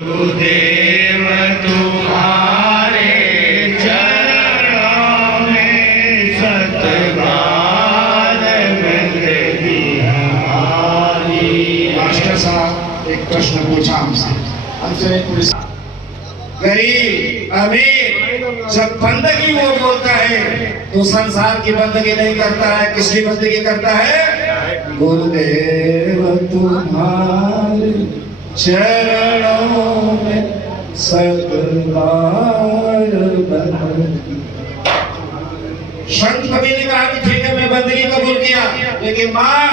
गुरुदेव तुम्हारे चरणों में सतबार बंदगी हमारी। मास्टर साहब एक प्रश्न पूछा हमसे गरीब अमीर जब बंदगी वो बोलता है तो संसार की बंदगी नहीं करता है, किसकी बंदगी करता है? गुरुदेव तुम्हारे चरणों में सतबार बंदगी। संत कवि ने कहा कि ठीक है मैं बंदगी कबूल किया, लेकिन मां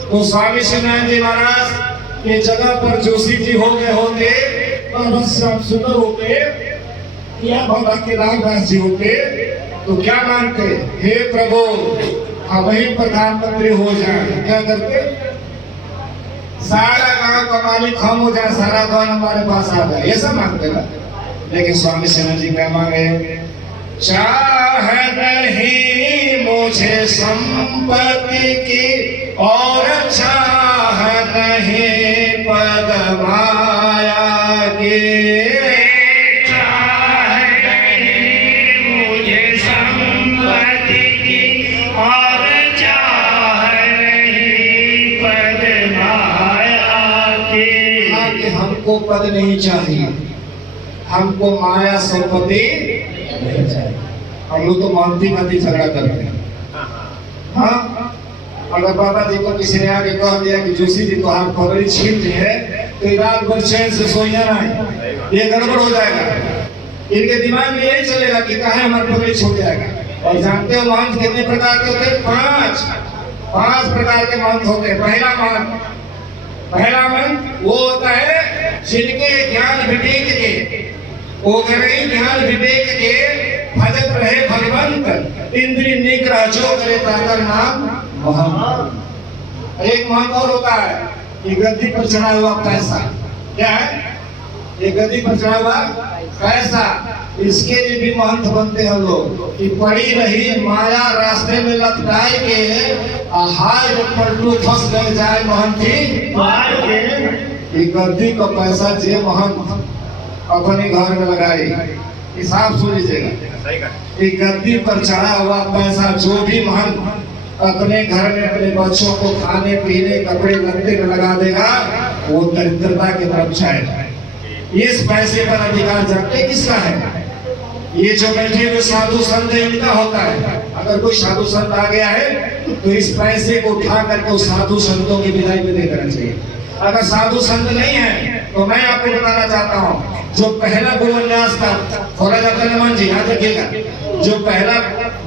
तो स्वामी श्रीनारायण जी महाराज के जगह पर जोशी जी हो गए होते और श्याम सुंदर होते या बाबा के रामदास जी होते तो क्या मानते? हे प्रभु हम ही प्रधानमंत्री हो जाए। क्या करते? सारा गांव का मालिक हम हो जाए, सारा गांव हमारे पास आ जाए, ये सब मांगते ना। लेकिन स्वामी श्रीनारायण जी क्या मांगे? चाह नहीं मुझे संपत्ति की और चाह नहीं पद माया की। चाह नहीं मुझे संपत्ति की और चाह नहीं पद माया की। कि हमको पद नहीं चाहिए, हमको माया संपत्ति नहीं चाहिए। हम लोग तो मानती मानती झगड़ा करते हैं। हाँ, अगर बाबा जी को किसी ने आके कह दिया कि जोशी जी तो आप पगड़ी छीन ली है तो रात भर चैन से सोइया नहीं, ये गड़बड़ हो जाएगा। इनके दिमाग में यही चलेगा कि कहाँ हमारी पगड़ी छूट जाएगा। और जानते हो महंत कितने प्रकार के होते हैं? पांच प्रकार के महंत होते हैं। पहला मंत्र वो होता है जिनके ज्ञान विवेक के ज्ञान विवेक के भजत रहे भगवंत इंद्रिय निग्रह जो करे ताकर नाम महंत। एक महंत और होता है ये गद्दी पर चढ़ा हुआ पैसा। क्या है ये? गद्दी पर चढ़ा हुआ पैसा। इसके लिए भी महंत बनते हैं लोग कि पड़ी रही माया रास्ते में लपटाए के हाय पलटू फंस गए जाए महंती ये गद्दी का पैसा जे महंत अपने घर में लगाए। हिसाब सुन लीजिएगा, गद्दी पर चढ़ा हुआ पैसा जो भी महंत अपने घर में अपने बच्चों को खाने पीने कपड़े लत्ते में लगा देगा वो दरिद्रता की तरफ जाएगा। इस पैसे पर अधिकार जबकि किसका है? ये जो बैठे हुए साधु संत इनका होता है। अगर कोई साधु संत आ गया है तो इस पैसे को उठा करके उस साधु संतों की विदाई में दे देना चाहिए। अगर साधु संत नहीं है तो मैं आपको बताना चाहता हूँ जो पहला गुरुन्यास का खोला जाता है मन जी, याद रखिएगा, जो पहला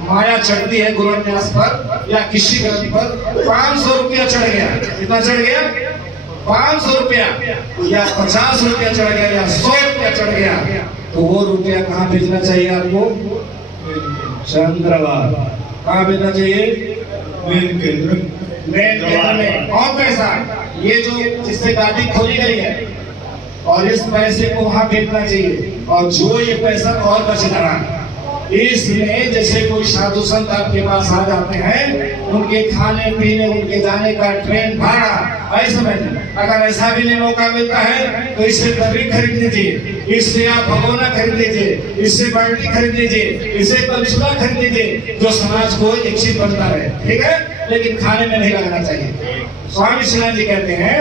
माया चढ़ती है गुरुन्यास पर या किसी ग्रंथ पर 500 रुपया चढ़ गया। कितना चढ़ गया? 500 रुपया या 50 रुपया चढ़ गया या 100 रुपया चढ़ गया तो वो रुपया कहाँ भेजना चाहिए आपको? चंद्रवार। कहाँ भेजना चाहिए? मेन केंद्र में। और पैसा ये जो जिससे गाड़ी खोली गई है और इस पैसे को वहां भेजना चाहिए। और जो ये पैसा और बच रहा इसलिए जैसे कोई साधु संत आपके पास आ जाते हैं उनके खाने पीने उनके जाने का ट्रेन भाड़ा ऐसा नहीं। अगर ऐसा भी नहीं मौका मिलता है तो इससे तभी खरीद लीजिए, इससे आप भगोना खरीद लीजिए, इससे बाल्टी खरीद लीजिए, इससे कलशुला खरीद लीजिए जो समाज को इच्छित बनता है। ठीक है, लेकिन खाने में नहीं लगना चाहिए। स्वामी श्रीनारायण जी कहते हैं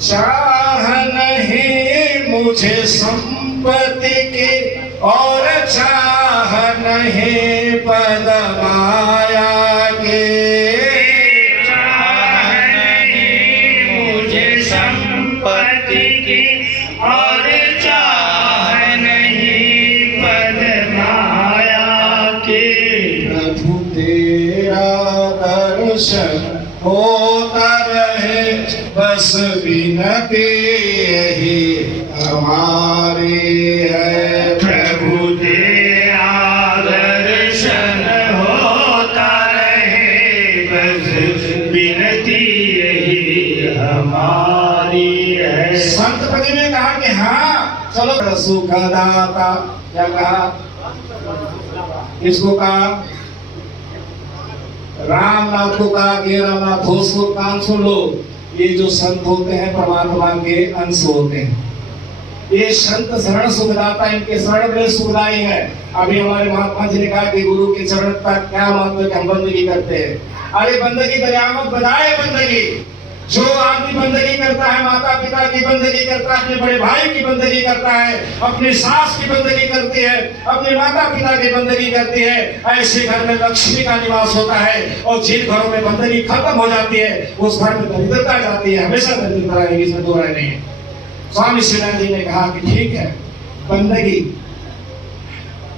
चाह नहीं मुझे संपत्ति की और चाह नहीं पद माया के। चाह नहीं मुझे संपत्ति की और चाह नहीं पद माया की। प्रभु तेरा दर्शन होता रहे बस विनती यही हमारी है। प्रभु तेरा दर्शन होता रहे बस विनती यही हमारी है। संत कवि ने कहा कि हाँ चलो सुखदाता। क्या कहा? इसको कहा रामनाथ को कहा कि रामनाथ होश को कान सुन लो। ये जो संत होते हैं परमात्मा के अंश होते हैं। ये संत शरण सुखदाता, इनके शरण में सुखदाई है। अभी हमारे महात्मा जी ने कहा कि गुरु के चरण तक क्या मतलब कि हम बंदगी करते हैं। अरे बंदगी दरियामत बनाए बंदगी। जो आदमी बंदगी करता है, माता पिता की बंदगी करता है, अपने बड़े भाई की बंदगी करता है, अपने सास की बंदगी करती है, अपने माता पिता की बंदगी करती है, ऐसे घर में लक्ष्मी का निवास होता है। और जिन घरों में बंदगी खत्म हो जाती है उस घर में दरिद्रता जाती है, हमेशा दरिद्रता रहेगी, इसमें दो राय नहीं है। स्वामी शिवानंद जी ने कहा कि ठीक है बंदगी,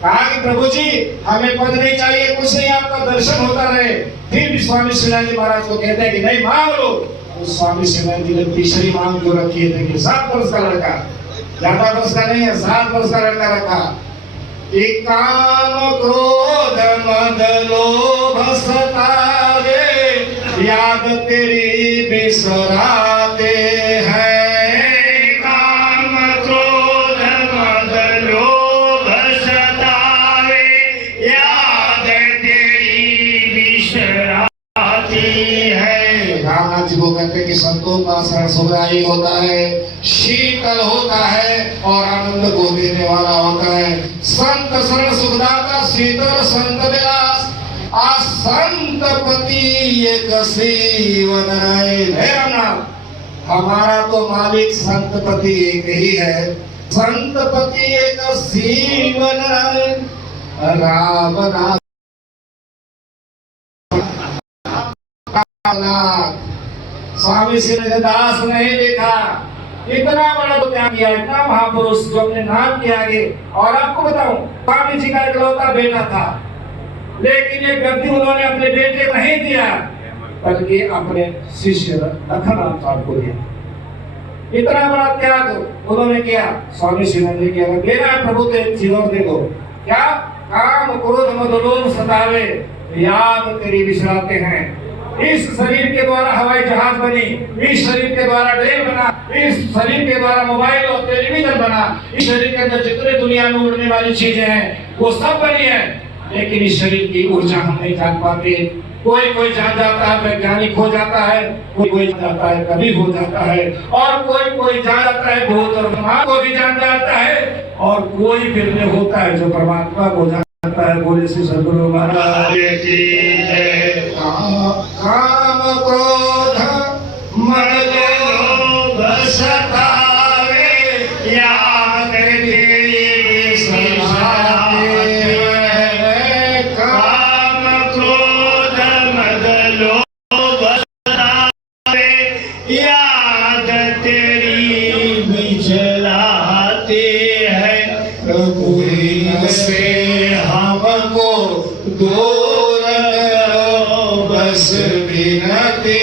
कहा कि प्रभु जी हमें पद नहीं चाहिए, कुछ नहीं, आपका दर्शन होता रहे। फिर भी स्वामी शिवानंद जी महाराज को कहते हैं कि नहीं मांग लो। तो स्वामी शिवानंद जी ने तीसरी मांग जो रखी है कि 7 वर्ष का लड़का, ज्यादा वर्ष का नहीं है, 7 वर्ष का लड़का रखा। कि काम क्रोध मद लोभ सतावे, याद तेरी बिसराते हैं। रामनाथ जी को कहते हैं कि संतों का शरण सुखदायी होता है, शीतल होता है और आनंद को देने वाला होता है। संत शरण सुखदाता शीतल संत विलास, आ संत पति एक सीवन है। रामनाथ हमारा तो मालिक संत पति एक ही है, संत पति एक सीवन रामनाथ। स्वामी श्री दास नहीं देखा, इतना बड़ा तो त्याग किया, इतना महापुरुष जो अपने नाम के आगे। और आपको बताऊं, स्वामी जी का इकलौता बेटा था, लेकिन ये गद्दी उन्होंने अपने बेटे को नहीं दिया, बल्कि अपने शिष्य लखन राम साहब को दिया। इतना बड़ा त्याग उन्होंने किया। स्वामी शिवानंद जी ने देना है प्रभु तो एक चीज और दे दो, क्या? काम क्रोध मद लोभ सतावे, याद तेरी बिसराते हैं। इस शरीर के द्वारा हवाई जहाज बनी, इस शरीर के द्वारा ट्रेन बना, इस शरीर के द्वारा मोबाइल और टेलीविजन बना, इस शरीर के अंदर जितने दुनिया में उड़ने वाली चीजें हैं वो सब बनी है, लेकिन इस शरीर की ऊर्जा हम नहीं जान पाते। कोई जान जाता है, वैज्ञानिक हो जाता है, कोई जान जाता है, कवि हो जाता है, और कोई जान जाता है भूत और ब्रह्मा को भी जान जाता है, और कोई फिर में होता है जो परमात्मा को जानता है। बोले श्री सद्गुरु महाराज की जय। काम क्रोध मद लोभ सतावे, याद तेरी बिसराते हैं। काम क्रोध मद लोभ सतावे, याद तेरी बिसराते हैं। प्रभु से हमको दूर बस बिनती